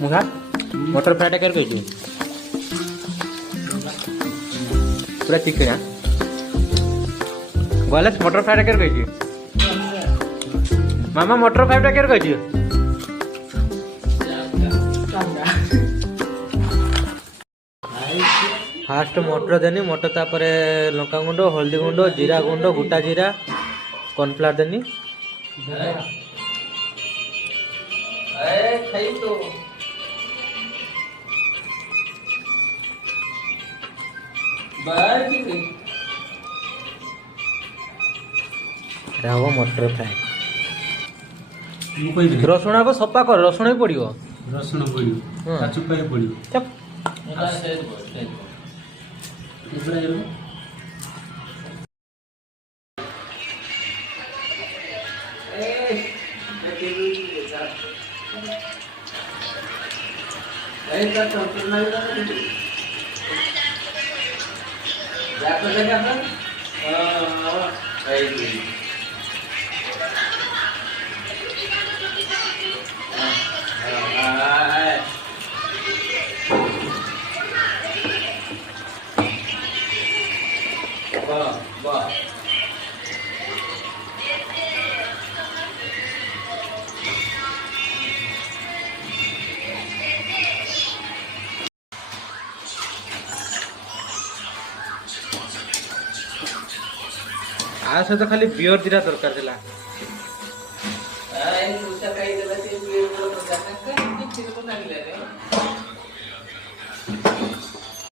मुखा मटर फ्राई टा कर पूरा चिकन गले मटर फ्राई टा कर मामा मटर फ्राई टा कर फास्ट मटर देनी मटर तापर लंका गुंड हल्दी गुंड जीरा गुंड गोटा जीरा कॉर्नफ्लावर देनी हम मटर फ्राए रसुण को सफा कर रसुण भी पड़ो रसुण पड़ो चुपा पड़ो आ सहित खाली बियर दीटा दरकार थिला